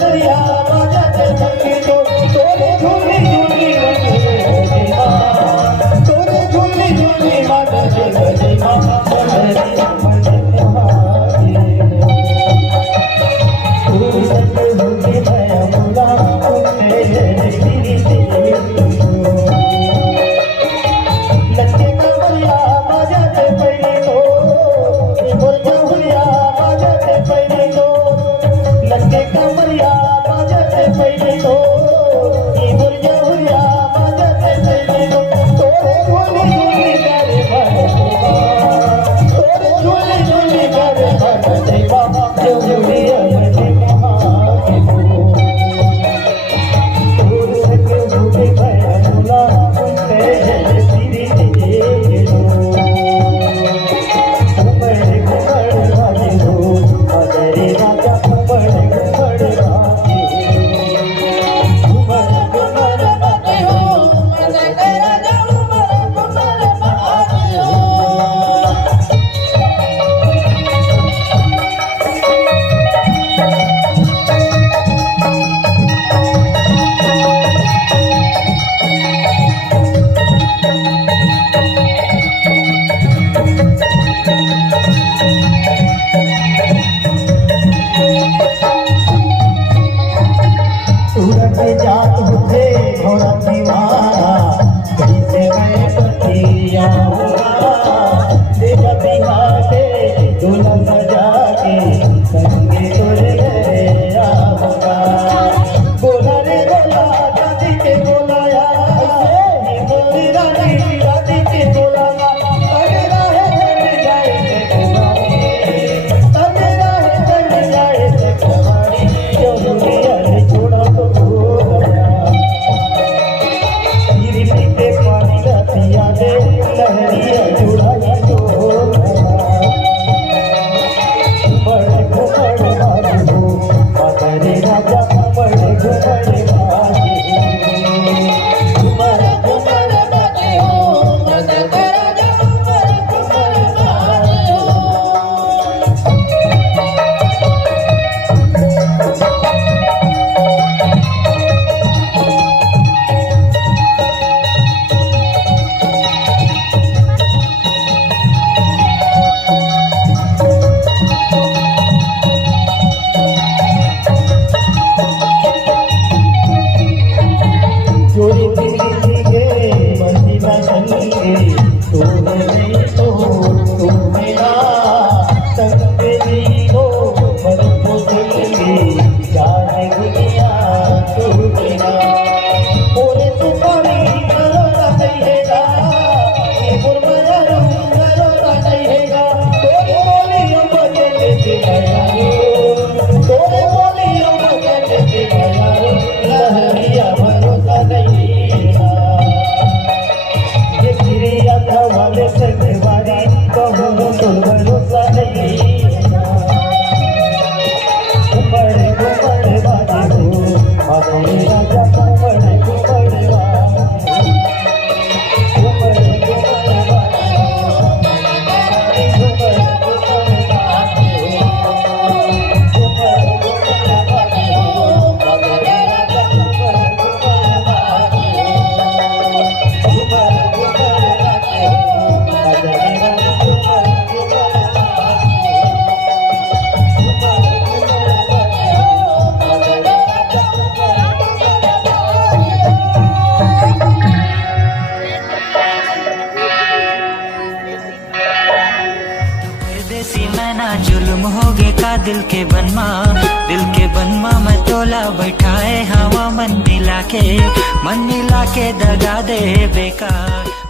कमरिया बजाते संगीतो तोरे झूली झूली बजमा तोरे झूली झूली बजाते बजमा बजरिया बजते जात मुझे घोड़ा दीवाना कहीं से मैं पतिया देवा बिहारे दुल्हन सजा के संगे तुझे गया होगा बोला रे बोला दादी के बोला यार ये बोली रानी दादी के बोला तगड़ा है चल जाए तगड़ा है चल जाए जो दुनिया ने छोड़ा तो लहरिया जुड़ाई तो बड़े घुमड़ बाजू मातारे राजा बड़े घुमड़ बाजू घुमड़ घुमड़ बाजे हो मदद राजा बड़े घुमड़ बाजू जुल्म होगे का दिल के बनमा मैं तोला बैठाए हवा मन मिला के दगा दे बेकार।